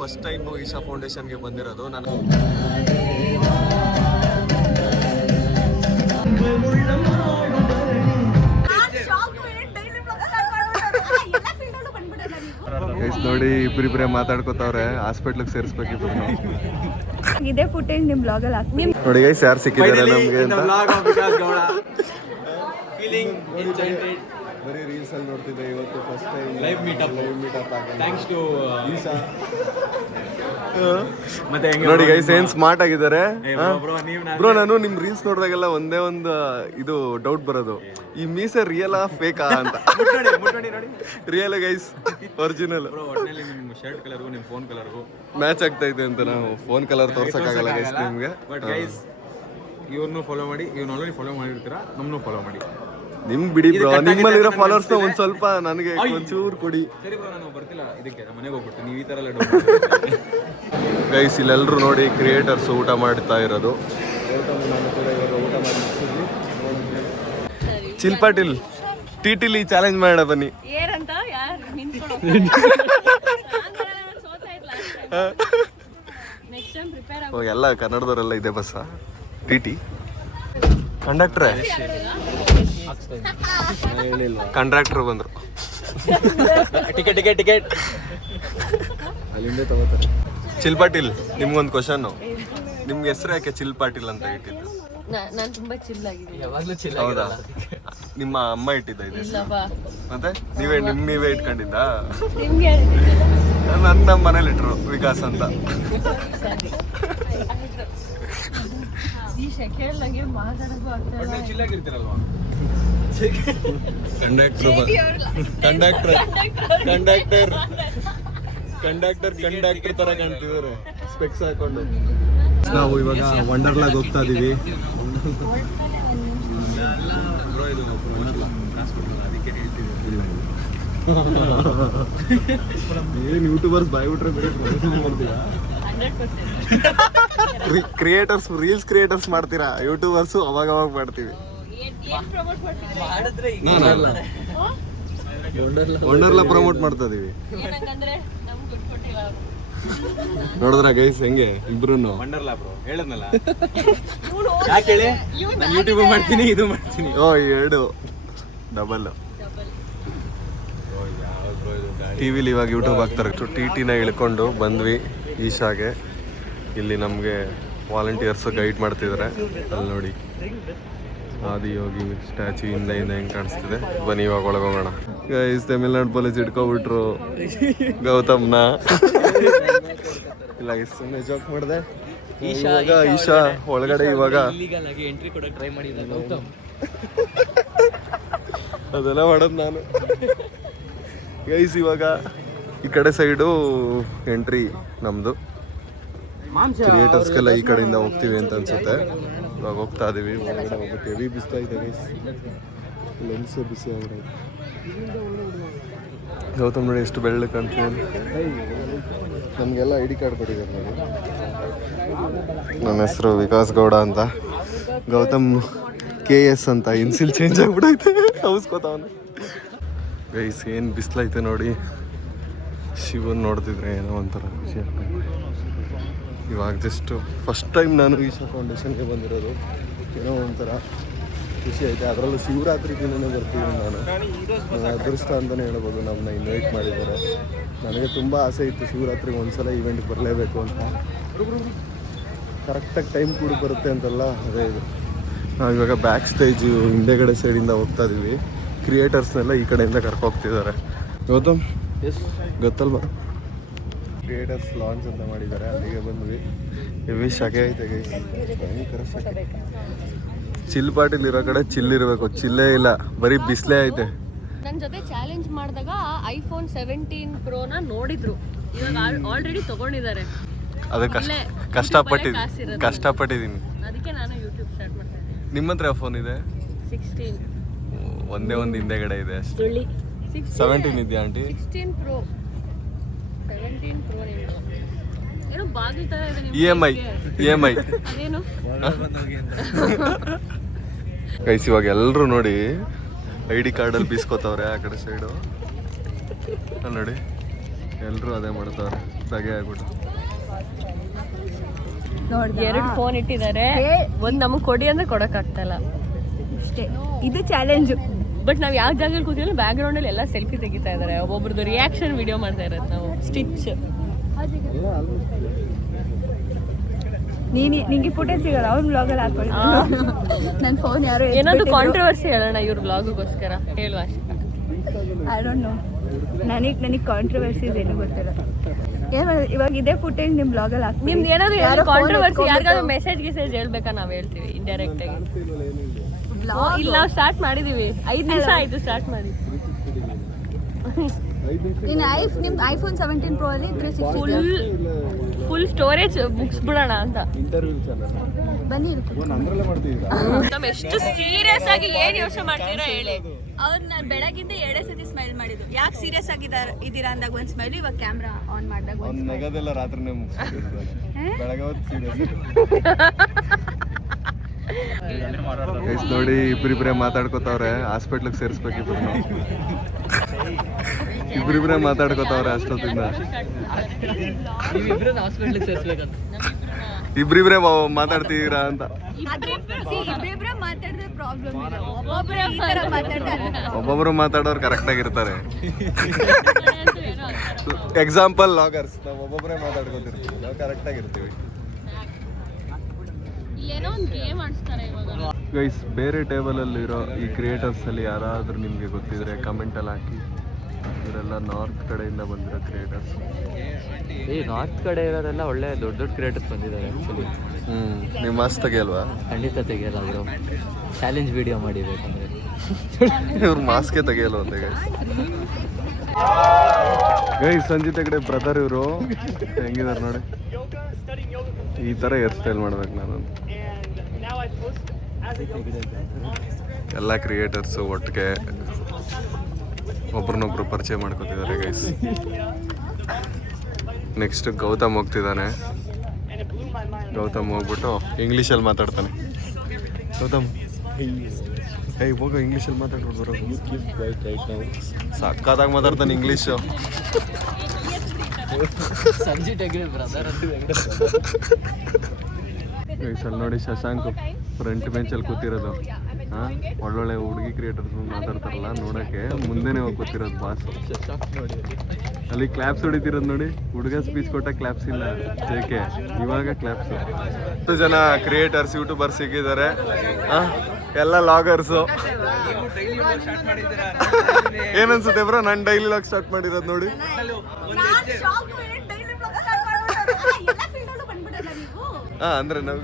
First time Isha ಫೌಂಡೇಶನ್ಗೆ ಬಂದಿರೋದು. ನಾನು ನೋಡಿ ಇಬ್ಬರಿಬ್ಬರೇ ಮಾತಾಡ್ಕೋತಾವ್ರೆ. ಹಾಸ್ಪಿಟ್ಲಿಗೆ ಸೇರಿಸ್ಬೇಕಿದ್ರು. ಇದೇ ಫುಟೇಜ್ ನಿಮ್ ಬ್ಲಾಗ್ ಅಲ್ಲಿ ಹಾಕ್ತೀನಿ ನೋಡಿ ಗೈಸ್, ಯಾರು ಸಿಕ್ಕಿದ್ದಾರೆ ನಮ್ಗೆ ಅಂತ. ಬರೀ ರೀಲ್ಸ್ ಅಲ್ಲಿ ನೋಡ್ತಿದ್ದೆ, ಇವತ್ತು first time live meetup thanks to Isha. ಮತ್ತೆ ನೋಡಿ ಗೈಸ್ ಏನ್ ಸ್ಮಾರ್ಟ್ ಆಗಿದ್ದಾರೆ ಬ್ರೋ. ನಾನು ನಿಮ್ ರೀಲ್ಸ್ ನೋಡಿದಾಗೆಲ್ಲ ಒಂದೇ ಒಂದು ಇದು ಡೌಟ್ ಬರೋದು, ಈ ಮೀಸೆ ರಿಯಲ್ ಫೇಕಾ ಅಂತ. Real guys, original. ಶರ್ಟ್ ಕಲರ್ಗೂ ನಿಮ್ ಫೋನ್ ಕಲರ್ಗೂ ಮ್ಯಾಚ್ ಆಗ್ತಾ ಇದೆ ಅಂತ ನಾವು ಫೋನ್ ಕಲರ್ ತೋರ್ಸಕ್ಕಾಗಲ್ಲ ಗೈಸ್ ನಿಮ್ಗೆ. ಬಟ್ ಗೈಸ್ ಇವ್ರನ್ನೂ ಫಾಲೋ ಮಾಡಿ, ಇವ್ರನ್ನ ಆಲ್ರೆಡಿ ಫಾಲೋ ಮಾಡಿರ್ತೀರಾ, ನಮ್ಮನ್ನು ಫಾಲೋ ಮಾಡಿ. ನಿಮ್ ಬಿಡಿ ಬ್ರೋ, ನಿಮ್ಮಲ್ಲಿರೋ ಫಾಲೋವರ್ಸ್ ಒಂದ್ ಸ್ವಲ್ಪ ನನಗೆ ಒಂಚೂರು ಕೊಡಿ. ಸರಿ ಬ್ರೋ, ನಾನು ಬರ್ತಿಲ್ಲ ಇದಕ್ಕೆ, ಮನೆಗೆ ಹೋಗ್ಬಿಟ್ಟು ನೀವು ಈ ತರ ಎಲ್ಲ ಗೈಸ್. ಇಲ್ಲೆಲ್ಲರೂ ನೋಡಿ ಕ್ರಿಯೇಟರ್ಸ್ ಊಟ ಮಾಡ್ತಾ ಇರೋದು. ಚಿಲ್ ಪಾಟೀಲ್ ಟಿಟಿಲಿ ಚಾಲೆಂಜ್ ಮಾಡೋಣ ಬನ್ನಿ. ಎಲ್ಲ ಕನ್ನಡದವರೆಲ್ಲ ಇದೆ ಬಸ್ಸ. ಟಿಟಿ ಕಂಡಕ್ಟ್ರೇ, ಕಂಟ್ರಾಕ್ಟರ್ ಬಂದ್ರು. ಟಿಕೆಟ್ ಅಲ್ಲಿಂದ ತಗೋತಾರೆ. ಚಿಲ್ ಪಾಟೀಲ್, ನಿಮ್ಗೊಂದು ಕ್ವಶನ್. ನಿಮ್ಗೆ ಹೆಸರು ಯಾಕೆ ಚಿಲ್ ಪಾಟೀಲ್ ಅಂತ ಇಟ್ಟಿದ್ದು? ನಾನು ತುಂಬಾ ಚಿಲ್ ಆಗಿದ್ದೀನಿ. ಹೌದಾ? ನಿಮ್ಮ ಅಮ್ಮ ಇಟ್ಟಿದ್ದ ಇದೆ ಮತ್ತೆ ನೀವೇ ಇಟ್ಕೊಂಡಿದ್ದ? ನಮ್ಮ ಮನೇಲಿ ಇಟ್ರು ವಿಕಾಸ್ ಅಂತ. ಕಂಡಕ್ಟರ್ ತರ ಕಾಣ್ತಿದ್ದಾರೆ ಸ್ಪೆಕ್ಸ್ ಹಾಕೊಂಡು. ನಾವು ಇವಾಗ ವಂಡರ್ಲಾಗ್ ಹೋಗ್ತಾ ಇದೀವಿ. ಏನ್ ಯೂಟ್ಯೂಬರ್ಸ್ ಬಾಯ್ಬಿಟ್ರೆ ಕ್ರಿಯೇಟರ್ಸ್, ರೀಲ್ಸ್ ಕ್ರಿಯೇಟರ್ಸ್ ಮಾಡ್ತೀರಾ, ಯೂಟ್ಯೂಬರ್ಸ್ ಅವಾಗ ಮಾಡ್ತೀವಿ. ವಂಡರ್ಲಾ ಪ್ರಮೋಟ್ ಮಾಡ್ತಾ ಇದೀವಿ. ನೋಡಿದ್ರ ಗೈಸ್ ಹೆಂಗೆ ಇಬ್ರು ವಂಡರ್ಲಾ ಬ್ರೋ ಹೇಳದ್ನಲ್ಲ. ಯಾಕೆ ಹೇಳಿ, ನಾನು ಯೂಟ್ಯೂಬ್ ಮಾಡ್ತೀನಿ, ಇದು ಮಾಡ್ತೀನಿ. ಓ, ಎರಡು ಡಬಲ್ ಟಿವಿಲಿ ಇವಾಗ ಯೂಟ್ಯೂಬ್ ಹಾಕ್ತಾರೆ. ಟಿಟಿನ ಇಳ್ಕೊಂಡು ಬಂದ್ವಿ ಈಶಾಗೆ. ಇಲ್ಲಿ ನಮಗೆ ವಾಲಂಟಿಯರ್ಸ್ ಗೈಡ್ ಮಾಡ್ತಿದ್ದಾರೆ. ಅಲ್ಲಿ ನೋಡಿ ಆದಿಯೋಗಿ ಸ್ಟ್ಯಾಚು ಹಿಂದೆ ಹೆಂಗೆ ಕಾಣಿಸ್ತಿದೆ. ಬನ್ನಿ ಇವಾಗ ಒಳಗೋಗೋಣ. ಗೈಸ್, ತಮಿಳ್ನಾಡು ಪೊಲೀಸ್ ಇಟ್ಕೊಬಿಟ್ರು ಗೌತಮ್ನ. ಇಲ್ಲ ಸುಮ್ಮನೆ ಜೋಕ್ ಮಾಡಿದೆ. ಇವಾಗ ಈಶಾ ಒಳಗಡೆ ಇವಾಗ ಎಂಟ್ರಿ ಕೊಡಕ್ಕೆ ಟ್ರೈ ಮಾಡಿದ್ದೆ ಗೌತಮ್. ಅದೆಲ್ಲ ಮಾಡೋದು ನಾನು. ಗೈಸ್ ಇವಾಗ ಈ ಕಡೆ ಸೈಡು ಎಂಟ್ರಿ ನಮ್ಮದು. ಕ್ರಿಯೇಟರ್ಸ್ಗೆಲ್ಲ ಈ ಕಡೆಯಿಂದ ಹೋಗ್ತೀವಿ ಅಂತ ಅನ್ಸುತ್ತೆ. ಇವಾಗ ಹೋಗ್ತಾ ಇದೀವಿ. ಒಳಗಡೆ ಹೋಗ್ಬೇಕು. ಹೆವಿ ಬಿಸ್ತಾ ಇದೆ ಗೈಸ್, ಲೆನ್ಸ್ ಬಿಸಿ ಆಗ್ಬಿಡೋದು. ಗೌತಮ್ ನೋಡಿ ಎಷ್ಟು ಬೆಳ್ಳ ಕಾಣ್ತೀನಿ. ನಮಗೆಲ್ಲ ಐ ಡಿ ಕಾರ್ಡ್ ಕೊಟ್ಟಿದ್ದಾರೆ ನೋಡಿ. ನನ್ನ ಹೆಸರು ವಿಕಾಸ್ ಗೌಡ ಅಂತ. ಗೌತಮ್ KS ಅಂತ. ಇನ್ಸಿಲ್ ಚೇಂಜ್ ಆಗ್ಬಿಡೈತೆ, ಹೌಸ್ಕೋತಾವನು. ಗೈಸ್ ಏನು ಬಿಸಿಲೈತೆ ನೋಡಿ. ಶಿವನ್ ನೋಡ್ತಿದ್ರೆ ಏನೋ ಒಂಥರ ಖುಷಿ ಆಗ್ತದೆ. ಇವಾಗ ಜಸ್ಟ್ ಫಸ್ಟ್ ಟೈಮ್ ನಾನು ಈಶಾ ಫೌಂಡೇಶನ್ಗೆ ಬಂದಿರೋದು. ಏನೋ ಒಂಥರ ಖುಷಿ ಐತೆ. ಅದರಲ್ಲೂ ಶಿವರಾತ್ರಿ ದಿನವೇ ಬರ್ತೀವಿ. ನಾನು ಅದೃಷ್ಟ ಅಂತಲೇ ಹೇಳ್ಬೋದು. ನಮ್ಮನ್ನ ಇನ್ವೈಟ್ ಮಾಡಿದ್ದಾರೆ. ನನಗೆ ತುಂಬ ಆಸೆ ಇತ್ತು ಶಿವರಾತ್ರಿಗೆ ಒಂದ್ಸಲ ಈವೆಂಟ್ಗೆ ಬರಲೇಬೇಕು ಅಂತ. ಕರೆಕ್ಟಾಗಿ ಟೈಮ್ ಕೂಡ ಬರುತ್ತೆ ಅಂತಲ್ಲ, ಅದೇ ಇದು. ನಾವು ಇವಾಗ ಬ್ಯಾಕ್ ಸ್ಟೇಜು ಹಿಂದೆಗಡೆ ಸೈಡಿಂದ ಹೋಗ್ತಾ ಇದ್ದೀವಿ. ಕ್ರಿಯೇಟರ್ಸ್ನೆಲ್ಲ ಈ ಕಡೆಯಿಂದ ಕರ್ಕೋಗ್ತಿದ್ದಾರೆ. ಗೌತಮ್ ಗೊತ್ತಲ್ವಾ, ಕ್ರಿಯೇಟರ್ಸ್ ಲಾಂಚ್ ಅಂತ ಮಾಡಿದ್ದಾರೆ. ಅಲ್ಲಿಗೆ ಬಂದ್ವಿ. ಹೆವಿ ಶಕೆ ಐತೆ ಗೈಸ್, ಭಯಂಕರ ಶಕೆ. ಚಿಲ್ ಪಾಟೀಲ್ ಇರೋ ಕಡೆ ಚಿಲ್ ಇರಬೇಕು, ಚಿಲ್ಲೇ ಇಲ್ಲ, ಬರೀ ಬಿಸಿಲೇ ಐತೆ. ನನ್ನ ಜೊತೆ ಚಾಲೆಂಜ್ ಮಾಡಿದಾಗ iPhone 17 Proನ ನೋಡಿದ್ರು. ಇವಾಗ ಆಲ್ರೆಡಿ ತಗೊಂಡಿದ್ದಾರೆ. ಅದಕ್ಕೆ ಕಷ್ಟಪಟ್ಟಿದ್ದೀನಿ. ಅದಕ್ಕೆ ನಾನು ಯೂಟ್ಯೂಬ್ ಸ್ಟಾರ್ಟ್ ಮಾಡ್ತಾ ಇದ್ದೀನಿ. ನಿಮ್ಮ ಹತ್ರ ಫೋನ್ ಇದೆ? 16. ಒಂದೇ ಒಂದು ಹಿಂದೆಗಡೆ ಇದೆ ಅಷ್ಟೇ. 17 ಇದೆಯಾ ಆಂಟಿ? 16 Pro 17 Pro ಏನೋ ಬಾಗಿಲು ತರ ಇದೆ. EMI ಅದೇನು ಗೈಸ್, ಇವಾಗ ಎಲ್ಲರೂ ನೋಡಿ ID ಕಾರ್ಡಲ್ಲಿ ಬೀಸ್ಕೋತವ್ರೆ ಆ ಕಡೆ ಸೈಡು. ನೋಡಿ ಎಲ್ಲರೂ ಅದೇ ಮಾಡ್ತವ್ರೆ. ಬಗೆ ಆಗ್ಬಿಟ್ಟು. ಎರಡು ಫೋನ್ ಇಟ್ಟಿದ್ದಾರೆ, ಒಂದ್ ನಮಗ್ ಕೊಡಿ ಅಂದ್ರೆ ಕೊಡಕ್ ಆಗ್ತಲ್ಲ ಅಷ್ಟೇ. ಇದು ಚಾಲೆಂಜು. ಬಟ್ ನಾವ್ ಯಾವ ಜಾಗದಲ್ಲಿ ಕೂತಿಲ್ಲ, ಬ್ಯಾಕ್ ಗ್ರೌಂಡ್ ಅಲ್ಲಿ ಎಲ್ಲ ಸೆಲ್ಫಿ ತೆಗಿತಾ ಇದಾರೆ. ಒಬ್ಬೊಬ್ರದ್ದು ರಿಯಾಕ್ಷನ್ ವಿಡಿಯೋ ಮಾಡ್ತಾ ಇರೋದು ನಾವು. ಸ್ಟಿಚ್ ನಿಂಗೆ ಫುಟೇಜ್ ಸಿಗಲ್ಲ, ಅವ್ರ ಬ್ಲಾಗಲ್ಲಿ ಹಾಕೊಳ್ಳಿ. ನನ್ನ ಫೋನ್ ಯಾರು ಏನಾದ್ರು ಕಾಂಟ್ರವರ್ಸಿ ಹೇಳೋಣ ಇವ್ರ ಬ್ಲಾಗ್ಗೋಸ್ಕರ ಹೇಳುವ. ಐ ಡೋಂಟ್ ನೋ, ನನಗೆ ಕಾಂಟ್ರವರ್ಸೀಸ್ ಏನು ಗೊತ್ತಿಲ್ಲ. ಇವಾಗ ಇದೇ ಫುಟೇಜ್ ನಿಮ್ಮ ಬ್ಲಾಗಲ್ಲಿ ಹಾಕಿ. ನಿಮ್ದು ಏನಾದ್ರು ಕಾಂಟ್ರವರ್ಸಿ, ಯಾರಿಗಾದ್ರು ಮೆಸೇಜ್ ಹೇಳ್ಬೇಕಾ ನಾವು ಹೇಳ್ತೀವಿ ಇಂಡೈರೆಕ್ಟ್ ಆಗಿ. ಇಲ್ಲಿ ನಾವು ಸ್ಟಾರ್ಟ್ ಮಾಡಿದೀವಿ, 5 ನಿಮಿಷ ಆಯ್ತು ಸ್ಟಾರ್ಟ್ ಮಾಡಿ. ನಿಮ್ಮ ಐಫೋನ್ 17 Pro ಅಲ್ಲಿ 360 ಫುಲ್ ಸ್ಟೋರೇಜ್ ಮುಗಿಸ್ಬಿಡೋಣ ಅಂತ ಬನ್ನಿ. ನಮ್ಮ ಎಷ್ಟು ಸೀರಿಯಸ್ ಆಗಿ ಏನ್ ಯೋಚನೆ ಮಾಡ್ತೀರಾ ಹೇಳಿ. ಅವ್ರು ನಾನು ಬೆಳಗಿಂದ 2 ಸತಿ ಸ್ಮೈಲ್ ಮಾಡಿದ್ದು. ಯಾಕೆ ಸೀರಿಯಸ್ ಇದ್ದೀರಾ ಅಂದಾಗ ಒಂದು ಸ್ಮೈಲ್, ಇವಾಗ ಕ್ಯಾಮ್ರಾ ಆನ್ ಮಾಡಿದಾಗ ಒಂದು ನಗದೆಲ್ಲ ರಾತ್ರಿನೇ ಬೆಳಗ್ಗೆ ಹೊತ್ತು ಸೀರಿಯಸ್. ನೋಡಿ ಇಬ್ರಿಬ್ರೆ ಮಾತಾಡ್ಕೋತಾವ್ರೆ, ಹಾಸ್ಪಿಟ್ಲಿಗೆ ಸೇರಿಸ್ಬೇಕಿಬ್ರು. ಇಬ್ರಿಬ್ರೆ ಮಾತಾಡ್ಕೋತಾವ್ರೆ ಅಷ್ಟೊತ್ತಿಂದ. ಇಬ್ರಿಬ್ರೆ ಮಾತಾಡ್ತೀರಾ ಅಂತ. ಒಬ್ಬೊಬ್ರು ಮಾತಾಡೋರು ಕರೆಕ್ಟ್ ಆಗಿರ್ತಾರೆ. ಎಕ್ಸಾಂಪಲ್ ಲಾಗರ್ಸ್, ನಾವು ಒಬ್ಬೊಬ್ರೆ ಮಾತಾಡ್ಕೊತಿರ್ತೀವಿ, ನಾವು ಕರೆಕ್ಟ್ ಆಗಿರ್ತೀವಿ. ಗೈಸ್, ಬೇರೆ ಟೇಬಲಲ್ಲಿರೋ ಈ ಕ್ರಿಯೇಟರ್ಸ್ ಅಲ್ಲಿ ಯಾರಾದ್ರೂ ನಿಮ್ಗೆ ಗೊತ್ತಿದ್ರೆ ಕಮೆಂಟಲ್ಲಿ ಹಾಕಿ. ಇವರೆಲ್ಲ ನಾರ್ತ್ ಕಡೆಯಿಂದ ಬಂದಿರೋ ಕ್ರಿಯೇಟರ್ಸ್. ಈ ನಾರ್ತ್ ಕಡೆ ಇರೋರೆಲ್ಲ ಒಳ್ಳೆ ದೊಡ್ಡ ದೊಡ್ಡ ಕ್ರಿಯೇಟರ್ಸ್ ಬಂದಿದ್ದಾರೆ ಆ್ಯಕ್ಚುಲಿ. ನೀವು ಮಾಸ್ಕ್ ತೆಗಿಯಲ್ವಾ? ಖಂಡಿತ ತೆಗಿಯಲ್ಲ ಅವರು. ಚಾಲೆಂಜ್ ವಿಡಿಯೋ ಮಾಡಿಬೇಕಂದ್ರೆ ಇವ್ರು ಮಾಸ್ಕೇ ತೆಗಿಯಲ್ವ ಅಂತ ಗೈಸ್. ಸಂಜಿತ್ ಹೆಗ್ಡೆ ಬ್ರದರ್ ಇವರು ಹೆಂಗಿದಾರೆ ನೋಡಿ. ಈ ಥರ ಹೇರ್ ಸ್ಟೈಲ್ ಮಾಡ್ಬೇಕು ನಾನು. ಎಲ್ಲ ಕ್ರಿಯೇಟರ್ಸು ಒಟ್ಟಿಗೆ ಒಬ್ರನ್ನೊಬ್ರು ಪರಿಚಯ ಮಾಡ್ಕೊತಿದ್ದಾರೆ ಗೈಸ್. ನೆಕ್ಸ್ಟ್ ಗೌತಮ್ ಹೋಗ್ತಿದ್ದಾನೆ. ಗೌತಮ್ ಹೋಗ್ಬಿಟ್ಟು ಇಂಗ್ಲೀಷಲ್ಲಿ ಮಾತಾಡ್ತಾನೆ. ಗೌತಮ್ ಹೋಗೋ ಇಂಗ್ಲೀಷಲ್ಲಿ ಮಾತಾಡ್ಬಿಟ್ಟು ಸಕ್ಕತ್ತಾಗಿ ಮಾತಾಡ್ತಾನೆ ಇಂಗ್ಲೀಷು. ಸಂಜಿತ್ ಹೆಗ್ಡೆ ಬ್ರದರ್ ಅಲ್ಲಿ ನೋಡಿ ಶಶಾಂಕ್ ಫ್ರಂಟ್ ಬೆಂಚಲ್ಲಿ ಕೂತಿರೋದು. ಹಾಂ, ಒಳ್ಳೊಳ್ಳೆ ಹುಡುಗಿ ಕ್ರಿಯೇಟರ್ಸ್ ಮಾತಾಡ್ತಾರಲ್ಲ ನೋಡೋಕ್ಕೆ, ಮುಂದೆನೇ ಹೋಗಿ ಕೂತಿರೋದು ಬಾಸ್. ಅಲ್ಲಿ ಕ್ಲಾಪ್ಸ್ ಹೊಡಿತಿರೋದು ನೋಡಿ. ಹುಡುಗ ಸ್ಪೀಚ್ ಕೊಟ್ಟ ಕ್ಲಾಪ್ಸ್ ಇಲ್ಲ, ಏಕೆ ಇವಾಗ ಕ್ಲಾಪ್ಸ್. 10 ಜನ ಕ್ರಿಯೇಟರ್ಸ್ ಯೂಟ್ಯೂಬರ್ಸ್ ಸಿಕ್ಕಿದ್ದಾರೆ. ಎಲ್ಲ ಲಾಗರ್ಸು. ಏನನ್ಸುತ್ತೆ ಬ್ರೋ ನಾನು ಡೈಲಿ ಲಾಗ್ ಸ್ಟಾರ್ಟ್ ಮಾಡಿರೋದು ನೋಡಿ? ಅಂದ್ರೆ ನಾವು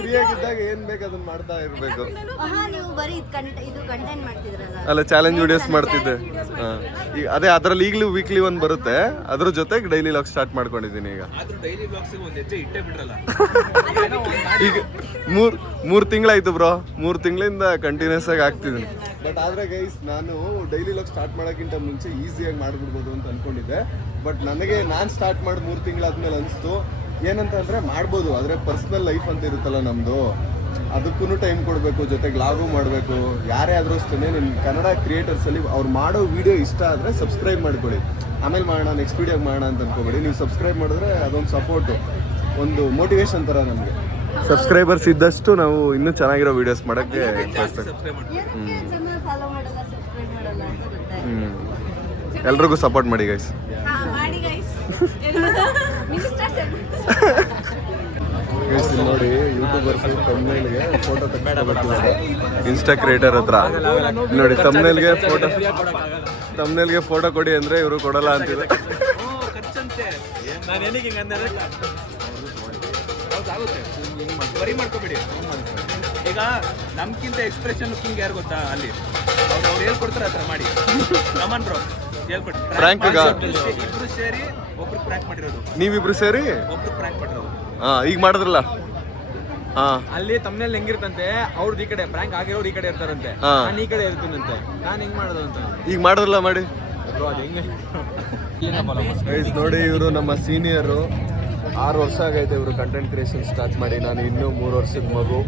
ಫ್ರೀಯಾಗಿದ್ದಾಗ ಏನ್ ಬೇಕು ಅದನ್ನ ಮಾಡ್ತಾ ಇರ್ಬೇಕು. ಅಲ್ಲ, ಚಾಲೆಂಜ್ ವಿಡಿಯೋಸ್ ಮಾಡ್ತಿದ್ದೆ. ಈಗ ಅದೇ ಅದ್ರಲ್ಲಿ ಈಗಲೂ ವೀಕ್ಲಿ ಒಂದು ಬರುತ್ತೆ, ಅದ್ರ ಜೊತೆಗೆ ಡೈಲಿ ಲಾಗ್ ಸ್ಟಾರ್ಟ್ ಮಾಡ್ಕೊಂಡಿದ್ದೀನಿ. ಈಗ ಮೂರ್ ತಿಂಗಳಾಯ್ತು ಬ್ರೋ. 3 ತಿಂಗಳಿಂದ ಕಂಟಿನ್ಯೂಸ್ ಆಗಿ ಆಗ್ತಿದ್ದೀನಿ. ಬಟ್ ಆದ್ರೆ ಗೈಸ್, ನಾನು ಡೈಲಿ ಲಾಗ್ ಸ್ಟಾರ್ಟ್ ಮಾಡೋಕ್ಕಿಂತ ಮುಂಚೆ ಈಸಿಯಾಗಿ ಮಾಡ್ಬಿಡ್ಬೋದು ಅಂತ ಅನ್ಕೊಂಡಿದ್ದೆ. ಬಟ್ ನನಗೆ ನಾನು ಸ್ಟಾರ್ಟ್ ಮಾಡಿ 3 ತಿಂಗಳಾದ್ಮೇಲೆ ಅನಿಸ್ತು ಏನಂತಂದರೆ ಮಾಡ್ಬೋದು, ಆದರೆ ಪರ್ಸ್ನಲ್ ಲೈಫ್ ಅಂತ ಇರುತ್ತಲ್ಲ ನಮ್ಮದು, ಅದಕ್ಕೂ ಟೈಮ್ ಕೊಡಬೇಕು, ಜೊತೆಗೆ ಲಾಗು ಮಾಡಬೇಕು. ಯಾರೇ ಆದರೂ ಅಷ್ಟೇ, ನಿಮ್ಮ ಕನ್ನಡ ಕ್ರಿಯೇಟರ್ಸಲ್ಲಿ ಅವ್ರು ಮಾಡೋ ವೀಡಿಯೋ ಇಷ್ಟ ಆದರೆ ಸಬ್ಸ್ಕ್ರೈಬ್ ಮಾಡ್ಕೊಳ್ಳಿ. ಆಮೇಲೆ ಮಾಡೋಣ, ನೆಕ್ಸ್ಟ್ ವೀಡಿಯೋಗೆ ಮಾಡೋಣ ಅಂತ ಅನ್ಕೋಬೇಡಿ. ನೀವು ಸಬ್ಸ್ಕ್ರೈಬ್ ಮಾಡಿದ್ರೆ ಅದೊಂದು ಸಪೋರ್ಟು, ಒಂದು ಮೋಟಿವೇಶನ್ ಥರ ನಮಗೆ. ಸಬ್ಸ್ಕ್ರೈಬರ್ಸ್ ಇದ್ದಷ್ಟು ನಾವು ಇನ್ನೂ ಚೆನ್ನಾಗಿರೋ ವೀಡಿಯೋಸ್ ಮಾಡೋಕ್ಕೆ ಎಲ್ರಿಗೂ ಸಪೋರ್ಟ್ ಮಾಡಿ ಗೈಸ್. ನೋಡಿ, ಯೂಟ್ಯೂಬರ್ಸ್ ತಮ್ನೇಲ್ಗೆ ಫೋಟೋ ತೆಗೆಸ್ಕೊಳ್ತಾರೆ. ಇನ್ಸ್ಟಾ ಕ್ರಿಯೇಟರ್ ಹತ್ರ ನೋಡಿ, ತಮ್ನೇಲ್ಗೆ ಫೋಟೋ ಕೊಡಿ ಅಂದ್ರೆ ಇವರು ಕೊಡಲ್ಲ ಅಂತಿದೆ. ಈಗ ನಮ್ಗಿಂತ ಎಕ್ಸ್ಪ್ರೆಷನ್ ಕಿಂಗ್ ಯಾರು ಗೊತ್ತಾ? ಅಲ್ಲಿ ಅವ್ರು ಹೇಳ್ಕೊಡ್ತಾರೆ, ಆ ಥರ ಮಾಡಿ. ಕಮನ್ ಬ್ರೋ, ಪ್ರಾಂಕ್ ಇಬ್ರು ಸೇರಿ ಒಬ್ರು ಪ್ರಾಂಕ್ ಮಾಡಿರೋದು. ನೀವಿಬ್ರು ಸೇರಿ ಒಬ್ರು ಪ್ರಾಂಕ್ ಮಾಡಿರೋದು. ಈಗ ಮಾಡಿದ್ರಲ್ಲ. ಅಲ್ಲಿ ತಮ್ಮನೇಲಿ ಹೆಂಗಿರ್ತಂತೆ, ಅವ್ರದ್ದು ಈ ಕಡೆ ಪ್ರಾಂಕ್ ಆಗಿರೋರು ಈ ಕಡೆ ಇರ್ತಾರಂತೆ, ನಾನು ಈ ಕಡೆ ಇರ್ತೀನಂತೆ. ನಾನು ಹೆಂಗ್ ಮಾಡೋದು ಅಂತ ಈಗ ಮಾಡಿದ್ರಲ್ಲ ಮಾಡಿ. ಅದು ಹೆಂಗೆ ನೋಡಿ, ಇವರು ನಮ್ಮ ಸೀನಿಯರು. 6 ವರ್ಷ ಆಗೈತೆ ಇವರು ಕಂಟೆಂಟ್ ಕ್ರಿಯೇಷನ್ ಸ್ಟಾರ್ಟ್ ಮಾಡಿ. ನಾನು ಇನ್ನೂ 3 ವರ್ಷದ ಮಗು.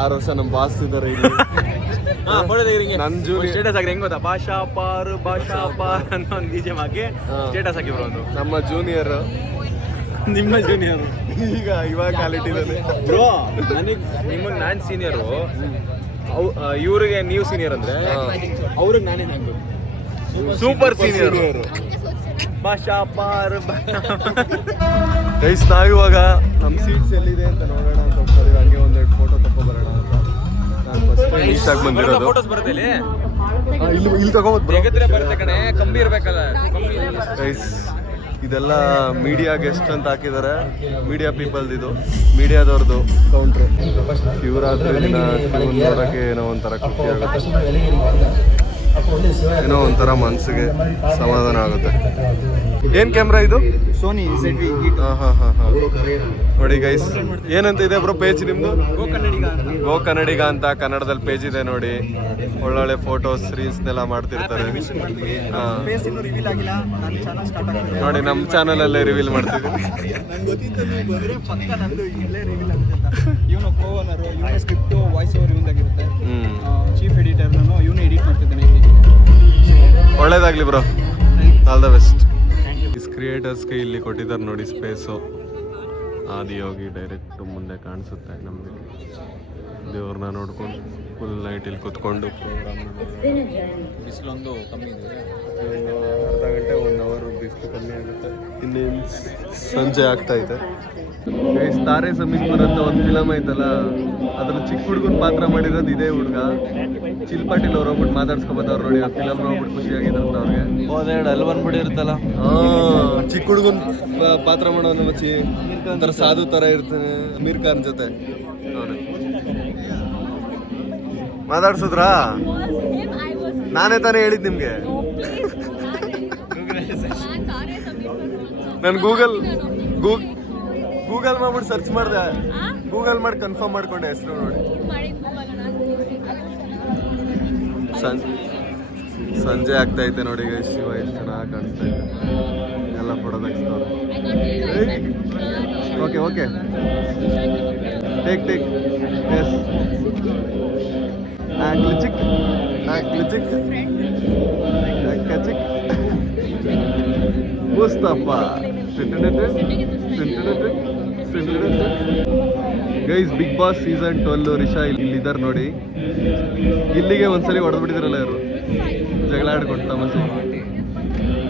6 ವರ್ಷ ನಮ್ಮ ಬಾಸ್ ಇದ್ದಾರೆ ಇಲ್ಲಿ. ಫೋಟೋ ತೆಗಿರಿಂಗೆ ನನ್ ಜೂನಿಯರ್ ಸ್ಟೇಟಸ್ ಹಾಕಿ ಹೆಂಗ್ ಗೊತ್ತಾ ಭಾಷಾ ಪಾರ್ ಅನ್ನೋ ಒಂದು BGM ಹಾಕಿ ಸ್ಟೇಟಸ್ ಹಾಕಿ ಬ್ರೋ ಒಂದು ನಮ್ಮ ಜೂನಿಯರ್ ನಿಮ್ಮ ಜೂನಿಯರ್ ಇವಾಗ ಕ್ವಾಲಿಟಿ ಇದ್ದಾನೆ ಬ್ರೋ ನನಗೆ ನಿಮಗೆ ನಾನು ಸೀನಿಯರು ಇವ್ರಿಗೆ ನೀವು ಸೀನಿಯರ್ ಅಂದ್ರೆ ಅವ್ರಿಗೆ ನಾನೇನು ಆಗ್ಬೇಕು ಸೂಪರ್ ಸೀನಿಯರ್ ಭಾಷಾ ಪಾರ್ ಗೈಸ್ ನಾವಿವಾಗ ನಮ್ಮ ಸೀಟ್ಸ್ ಎಲ್ಲಿದೆ ಅಂತ ನೋಡೋಣ ಅಂತ ಹೋಗ್ತಾರೆ. ಹಂಗೆ ಒಂದೆರಡು ಫೋಟೋ ತಗೊಬರೋಣ ಅಂತ ನಾನು ಫಸ್ಟ್ ಟೈಮ್ ಇಷ್ಟಾಗಿ ಬಂದಿರೋದು. ಫೋಟೋಸ್ ಬರುತ್ತೆ ಇಲ್ಲಿ ಇಲ್ಲಿ ತಗೋಬೋದು ಬೇಗದ್ರೆ ಬರುತ್ತೆ ಕಣೆ ಕಂಬಿ ಇರ್ಬೇಕಲ್ಲ ಗೈಸ್. ಇದೆಲ್ಲ ಮೀಡಿಯಾ ಗೆಸ್ಟ್ ಅಂತ ಹಾಕಿದ್ದಾರೆ. ಮೀಡಿಯಾ ಪೀಪಲ್ದು ಇದು ಮೀಡಿಯಾದವ್ರದ್ದು ಕೌಂಟ್ರು. ಶಿವರಾತ್ರಿ ದಿನ ಶಿವನ್ ನೋಡೋಕ್ಕೆ ಏನೋ ಒಂಥರ ಖುಷಿ ಆಗುತ್ತೆ, ಏನೋ ಒಂಥರ ಮನಸ್ಸಿಗೆ ಸಮಾಧಾನ ಆಗುತ್ತೆ. ಏನ್ ಕ್ಯಾಮ್ರಾ ಇದು? ಸೋನಿ ನೋಡಿ ಗೈಸ್ ಏನಂತ ಇದೆ ಬ್ರೋ ಪೇಜ್ ನಿಮ್ದು? ಗೋ ಕನ್ನಡಿಗ ಅಂತ ಅಂತ ಕನ್ನಡದಲ್ಲಿ ಪೇಜ್ ಇದೆ ನೋಡಿ. ಒಳ್ಳೊಳ್ಳೆ ಫೋಟೋಸ್ ರೀಲ್ಸ್ನೆಲ್ಲ ಮಾಡ್ತಿರ್ತಾರೆ. ಫೇಸ್ ಇನ್ನೂ ರಿವೀಲ್ ಆಗಿಲ್ಲ, ನನ್ನ ಚಾನಲ್ ಸ್ಟಾರ್ಟ್ ಆಗ್ತದೆ ನೋಡಿ ನಮ್ಮ ಚಾನಲ್ ಅಲ್ಲೇ ರಿವೀಲ್ ಮಾಡ್ತಿದ್ದೀವಿ. ನಂಗೆ ಗೊತ್ತಿತ್ತು ನೀವು ಬಂದ್ರೆ ಪಕ್ಕ ನಂದು ಇಲ್ಲೇ ರಿವೀಲ್ ಆಗುತ್ತೆ ಅಂತ. ಇವನು ಓನರು, ಇವನೇ ಸ್ಕ್ರಿಪ್ಟು ವಾಯ್ಸ್ ಓವರ್ ಇವಂದಾಗಿರುತ್ತೆ. ಚೀಫ್ ಎಡಿಟರ್ ನಾನು ಇವನೇ ಎಡಿಟ್ ಮಾಡ್ತಿದ್ದೇನೆ. ಒಳ್ಳೇದಾಗ್ಲಿ ಬ್ರೋ, ಆಲ್ ದ ಬೆಸ್ಟ್. ಇಸ್ ಕ್ರಿಯೇಟರ್ಸ್ಗೆ ಇಲ್ಲಿ ಕೊಟ್ಟಿದ್ದಾರೆ ನೋಡಿ ಸ್ಪೇಸು. ಆದಿಯೋಗಿ ಡೈರೆಕ್ಟ್ ಮುಂದೆ ಕಾಣಿಸುತ್ತೆ ನಮಗೆ. ದೇವ್ರನ್ನ ನೋಡ್ಕೊಂಡು ಫುಲ್ ನೈಟ್ ಇಲ್ಲಿ ಕುತ್ಕೊಂಡು ಬಿಸಿಲೊಂದು ಕಮ್ಮಿ ಇದೆ, ಅರ್ಧ ಗಂಟೆ 1 ಅವರ್ ಬಿಸಿಲು ಕಮ್ಮಿ ಆಗುತ್ತೆ. ಇನ್ನೇನು ಸಂಜೆ ಆಗ್ತಾ ಇದೆ. ತಾರೆ ಸಮೀಪುರ ಅಂತ ಒಂದು ಫಿಲಮ್ ಐತಲ್ಲ, ಅದ್ರಲ್ಲಿ ಚಿಕ್ಕ ಹುಡುಗನ ಪಾತ್ರ ಮಾಡಿರೋದು ಇದೇ ಹುಡುಗ. ಚಿಲ್ಪಾಟಿಲ್ ಅವ್ರು ಹೋಗ್ಬಿಟ್ಟು ಮಾತಾಡ್ಸ್ಕೊಬೋದವ್ರು ನೋಡಿ. ಆ ಫಿಲಮ್ ನೋಡ್ಬಿಟ್ಟು ಖುಷಿಯಾಗಿದ್ರಂತ ಅವ್ರಿಗೆ. ಅಲ್ಲಿ ಬಂದ್ಬಿಟ್ಟಿರುತ್ತಲ್ಲ, ಚಿಕ್ಕ ಹುಡುಗನ್ ಪಾತ್ರ ಮಾಡೋನು ಮಚ್ಚಿ ಒಂಥರ ಸಾಧು ಥರ ಇರ್ತಾನೆ. ಅಮೀರ್ ಖಾನ್ ಜೊತೆ ಅವನು ಮಾತಾಡ್ಸಿದ್ರಾ? ನಾನೇ ತಾನೇ ಹೇಳಿದ್ ನಿಮ್ಗೆ. ನಾನು ಗೂಗಲ್ ಮಾಡ್ಬಿಟ್ಟು ಸರ್ಚ್ ಮಾಡಿದೆ. ಗೂಗಲ್ ಮಾಡಿ ಕನ್ಫರ್ಮ್ ಮಾಡ್ಕೊಂಡೆ ಹೆಸರು ನೋಡಿ. ಸಂಜೆ ಆಗ್ತಾ ಐತೆ ನೋಡಿ. ಶಿವ ಎಷ್ಟು ಚೆನ್ನಾಗಿ ಕಾಣಿಸ್ತಾ ಇದೆ. ಎಲ್ಲ ಫೋಟೋ ತೆಗಿಸ್ತಾರೆ. ಓಕೆ ಓಕೆ ಟೇಕ್ ಎಸ್ ಕ್ಲಿಚಿಕ್ Mustafa guys. Bigg Boss season 12 Risha ಇಲ್ಲಿದ್ದಾರೆ ನೋಡಿ. ಇಲ್ಲಿಗೆ ಒಂದ್ಸಲಿ ಹೊಡೆದ್ಬಿಟ್ಟಿದ್ರಲ್ಲ ಇವರು, ಜಗಳ ಆಡ್ಕೊಂಡು ತಮಾಷೆ.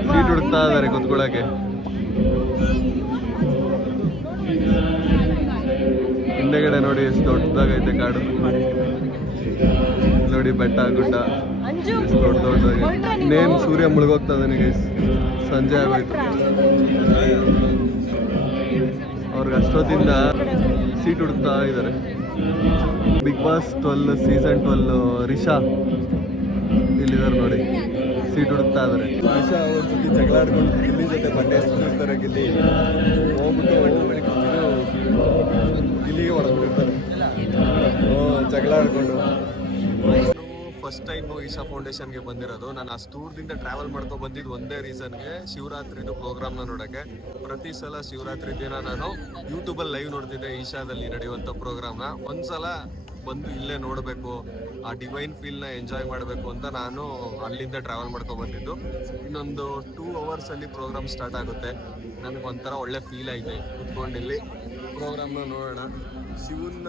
ಸೀಟ್ ಹುಡುಕ್ತಾ ಇದಾರೆ ಕುತ್ಕೊಳ್ಳೋಕೆ. ಹಿಂದೆಗಡೆ ನೋಡಿ ಎಷ್ಟು ದೊಡ್ಡದಾಗೈತೆ ಕಾಡು. ನೋಡಿ ಬೆಟ್ಟ ಗುಡ್ಡ ಎಷ್ಟು ದೊಡ್ಡದಾಗಿ. ಇನ್ನೇನು ಸೂರ್ಯ ಮುಳುಗೋಗ್ತಾ ಇದ್ದಾನೆ ಗೈಸ್, ಸಂಜೆ ಆಗೋಯ್ತು. ಅವ್ರಿಗೆ ಅಷ್ಟೊತ್ತಿಂದ ಸೀಟ್ ಹುಡುಕ್ತಾ ಇದ್ದಾರೆ. ಬಿಗ್ ಬಾಸ್ 12 ಸೀಸನ್ 12 ರಿಷಾ ಇಲ್ಲಿದ್ದಾರೆ ನೋಡಿ, ಸೀಟ್ ಹುಡುಕ್ತಾ ಇದ್ದಾರೆ. ರಿಷಾ ಒಂದ್ಸತಿ ಜಗಳ ಆಡ್ಕೊಂಡು ಗಿಲ್ಲಿ ಜೊತೆ ಬಂಡೆ ಎಸ್ತಿರ್ತಾರೆ. ಗಿಲ್ಲಿಗೆ ಹೊಡೆದ್ಬಿಟ್ಟಿರ್ತಾರೆ ಜಗಳ ಆಡ್ಕೊಂಡು. ಫಸ್ಟ್ ಟೈಮ್ ಈಶಾ ಫೌಂಡೇಶನ್ಗೆ ಬಂದಿರೋದು. ನಾನು ಅಷ್ಟು ದೂರದಿಂದ ಟ್ರಾವೆಲ್ ಮಾಡ್ಕೊಂಡು ಬಂದಿದ್ದು ಒಂದೇ ರೀಸನ್ಗೆ, ಶಿವರಾತ್ರಿದು ಪ್ರೋಗ್ರಾಮ್ನ ನೋಡೋಕ್ಕೆ. ಪ್ರತಿ ಸಲ ಶಿವರಾತ್ರಿ ದಿನ ನಾನು ಯೂಟ್ಯೂಬಲ್ಲಿ ಲೈವ್ ನೋಡ್ತಿದ್ದೆ ಈಶಾದಲ್ಲಿ ನಡೆಯುವಂಥ ಪ್ರೋಗ್ರಾಮ್ನ. ಒಂದ್ಸಲ ಬಂದು ಇಲ್ಲೇ ನೋಡಬೇಕು, ಆ ಡಿವೈನ್ ಫೀಲ್ನ ಎಂಜಾಯ್ ಮಾಡಬೇಕು ಅಂತ ನಾನು ಅಲ್ಲಿಂದ ಟ್ರಾವೆಲ್ ಮಾಡ್ಕೊಂಡು ಬಂದಿದ್ದು. ಇನ್ನೊಂದು 2 ಅವರ್ಸಲ್ಲಿ ಪ್ರೋಗ್ರಾಮ್ ಸ್ಟಾರ್ಟ್ ಆಗುತ್ತೆ. ನನಗೊಂಥರ ಒಳ್ಳೆ ಫೀಲ್ ಆಗಿದೆ ಕುತ್ಕೊಂಡು ಇಲ್ಲಿ ಪ್ರೋಗ್ರಾಮ್ನ ನೋಡೋಣ. ಶಿವನ್ನ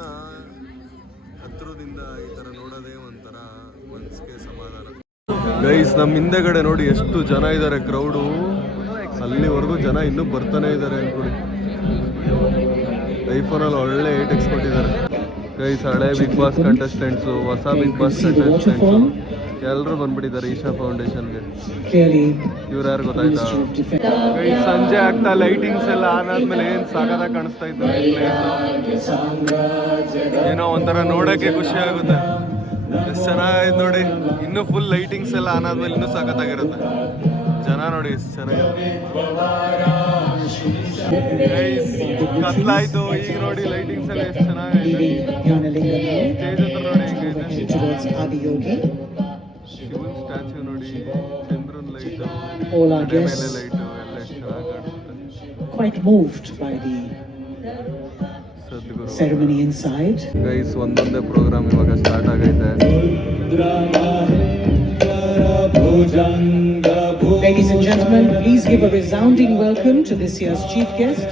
ಹತ್ರದಿಂದ ಈ ಥರ ನೋಡೋದೇ ಒಂಥರ ಮನಸ್ಸಿಗೆ ಸಮಾಧಾನ. ಗೈಸ್ ನಮ್ಮ ಹಿಂದೆಗಡೆ ನೋಡಿ ಎಷ್ಟು ಜನ ಇದ್ದಾರೆ, ಕ್ರೌಡು. ಅಲ್ಲಿವರೆಗೂ ಜನ ಇನ್ನೂ ಬರ್ತಾನೆ ಇದ್ದಾರೆ ಅನ್ಕೊಡಿ. ಐಫೋನಲ್ಲಿ ಒಳ್ಳೆ 8x ಕೊಟ್ಟಿದ್ದಾರೆ ಗೈಸ್. ಹಳೆ ಬಿಗ್ ಬಾಸ್ ಕಂಟೆಸ್ಟೆಂಟ್ಸು, ಹೊಸ ಬಿಗ್ ಬಾಸ್ ಕಂಟೆಸ್ಟೆಂಟ್ಸು ಎಲ್ಲರೂ ಬಂದ್ಬಿಟ್ಟಿದ್ದಾರೆ ಈಶಾ ಫೌಂಡೇಶನ್ಗೆ. ಇವ್ರು ಯಾರು ಗೊತ್ತಾಯ್ತಾ? ಗೈಸ್ ಸಂಜೆ ಆಗ್ತಾ ಲೈಟಿಂಗ್ಸ್ ಎಲ್ಲ ಆನ್ ಆದ್ಮೇಲೆ ಏನು ಸಾಕಾದಾಗ ಕಾಣಿಸ್ತಾ ಇತ್ತು ಪ್ಲೇಸು. ಏನೋ ಒಂಥರ ನೋಡೋಕ್ಕೆ ಖುಷಿ ಆಗುತ್ತೆ. ಎಷ್ಟು ಚೆನ್ನಾಗಿದೆ ನೋಡಿ. ಇನ್ನೂ ಫುಲ್ ಲೈಟಿಂಗ್ಸ್ ಎಲ್ಲ ಆನ್ ಆದ್ಮೇಲೆ ಇನ್ನೂ ಸಾಕತ್ತಾಗಿರುತ್ತೆ. ಜನ ನೋಡಿ ಎಷ್ಟು ಚೆನ್ನಾಗಿದೆ. ಕತ್ಲಾಯ್ತು, ಈಗ ನೋಡಿ ಲೈಟಿಂಗ್ಸ್ ಎಲ್ಲ ಎಷ್ಟು ಚೆನ್ನಾಗಿದೆ. ಸ್ಟೇಜ್ ಹತ್ರ ನೋಡಿ ಹೆಂಗೈತೆ. ಶಿವನ್ ಸ್ಟ್ಯಾಚ್ಯೂ ನೋಡಿ, ಚಂದ್ರನ್ ಲೈಟು, ಮೇಲೆ ಲೈಟು ಎಲ್ಲ ಎಷ್ಟು ಚೆನ್ನಾಗಿ ಕಾಣಿಸುತ್ತೆ. ಸದ್ಗುರು ceremony inside. ಗೈಸ್ ಒಂದೊಂದೇ ಪ್ರೋಗ್ರಾಮ್ ಇವಾಗ ಸ್ಟಾರ್ಟ್ ಆಗೈತೆ. Ladies and gentlemen, please give a resounding welcome to this year's chief guest.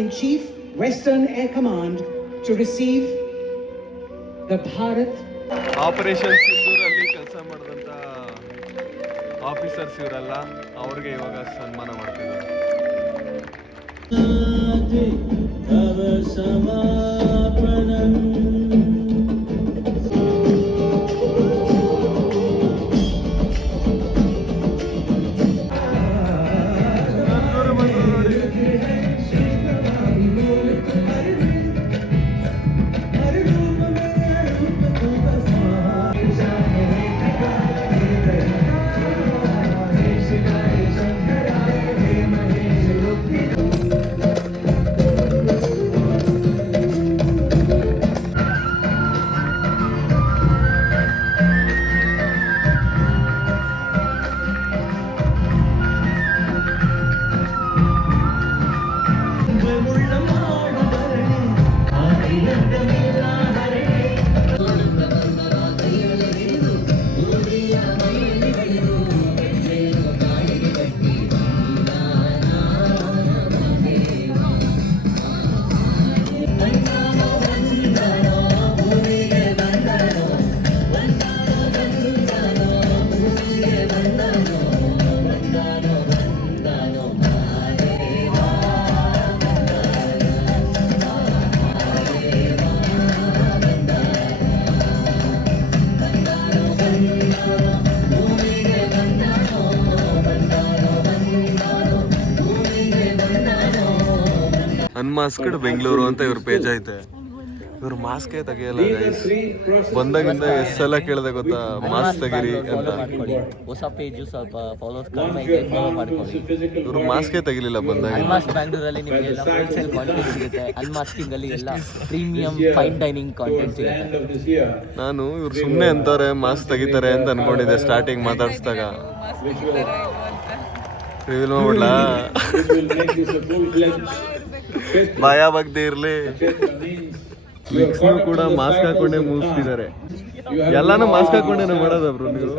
In Chief, Western Air Command, to receive the Bharat operation ಸಿಂಧೂರಲ್ಲಿ ಕೆಲಸ ಮಾಡಿದಂಥ ಆಫೀಸರ್ಸ್ ಇವರೆಲ್ಲ, ಅವ್ರಿಗೆ ಇವಾಗ ಸನ್ಮಾನ ಮಾಡ್ತಿದ್ದಾರೆ. ಅನ್ಮಾಸ್ಕ್ಡ್ ಬೆಂಗಳೂರು ಅಂತ ಇವ್ರ ಪೇಜ್ ಐತೆ. ಇವ್ರು ಮಾಸ್ಕೇ ತೆಗಿಯಲ್ಲ ಗೈಸ್. ಬಂದಾಗಿಂದ ಎಷ್ಟು ಸಲ ಕೇಳಿದೆ ಗೊತ್ತಾ, ಮಾಸ್ಕ್ ತೆಗೀರಿ ಅಂತ. ಹೊಸ ಪೇಜು ಸ್ವಲ್ಪ ಫಾಲೋಸ್ ಕಡಿಮೆ ಇದೆ, ಫಾಲೋ ಮಾಡ್ಕೊಳ್ಳಿ. ಇವ್ರು ಮಾಸ್ಕೇ ತೆಗಿಲಿಲ್ಲ ಬಂದಾಗ. ಅನ್ಮಾಸ್ಕ್ ಬ್ಯಾಂಗ್ಳೂರಲ್ಲಿ ನಿಮಗೆ ಎಲ್ಲ ಹೋಲ್ಸೇಲ್ ಕಾಂಟೆಂಟ್ ಸಿಗುತ್ತೆ. ಅನ್ಮಾಸ್ಕಿಂಗ್ ಅಲ್ಲಿ ಎಲ್ಲ ಪ್ರೀಮಿಯಂ ಫೈನ್ ಡೈನಿಂಗ್ ಕಾಂಟೆಂಟ್ ಸಿಗುತ್ತೆ. ನಾನು ಇವ್ರು ಸುಮ್ಮನೆ ಅಂತಾರೆ ಮಾಸ್ಕ್ ತೆಗಿತಾರೆ ಅಂತ ಅನ್ಕೊಂಡಿದ್ದೆ ಸ್ಟಾರ್ಟಿಂಗ್ ಮಾತಾಡ್ಸಿದಾಗ. ರಿವೀಲ್ ಮಾಡ್ಬಿಡ್ಲಾ? ಭಯ ಬಗ್ದೇ ಇರ್ಲಿ. ವಿಕ್ಸ್ನು ಕೂಡ ಮಾಸ್ಕ್ ಹಾಕೊಂಡೇ ಮುಗಿಸ್ತಿದ್ದಾರೆ. ಎಲ್ಲಾನು ಮಾಸ್ಕ್ ಹಾಕೊಂಡೇನೆ ಮಾಡೋದ ಬ್ರೋ ನೀವು?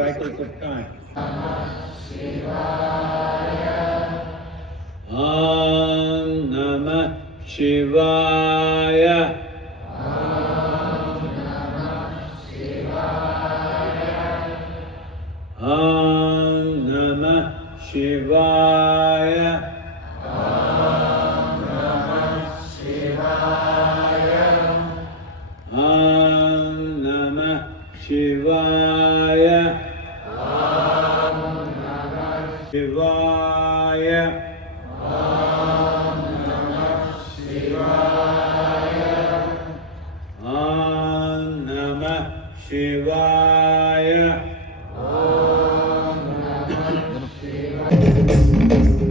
ಓಂ ನಮಃ ಶಿವಾಯ. ಓಂ ನಮಃ ಶಿವಾಯ. ಶಿವಾಯ ಶಿವಾಯ ಓಂ ನಮಃ ಶಿವಾಯ. ಓಂ ನಮಃ ಶಿವಾಯ. ಓಂ ನಮಃ ಶಿವಾಯ.